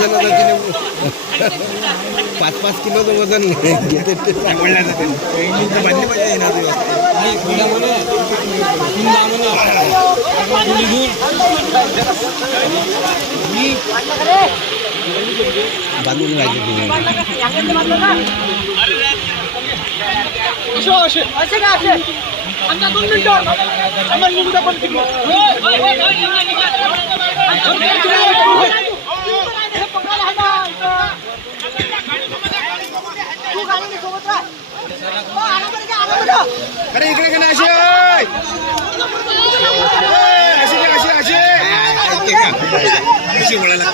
वजन पाच 5 किलोचं वजन घेते चांगल्या जाते बांधली पाहिजे ना बांधून राहिले तुम्ही अरे इकडे का अशी अशी बोलायला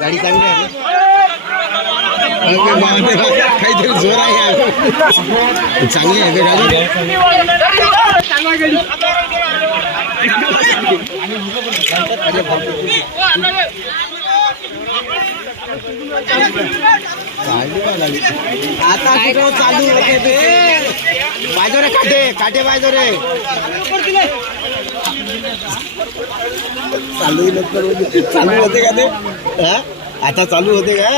गाडी चांगली आहे काहीतरी जोर आहे चांगली आहे गाडी आता चालू होते पाहिजे रे काटे काटे पाहिजे रे चालू चालू होते का ते आता चालू होते का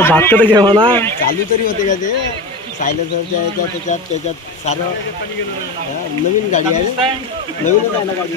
भात तर घ्यावा ना चालू तरी होते का ते सायलेन्सरच्या याच्यात त्याच्यात सारं नवीन गाडी आहे नवीनच आहे ना गाडी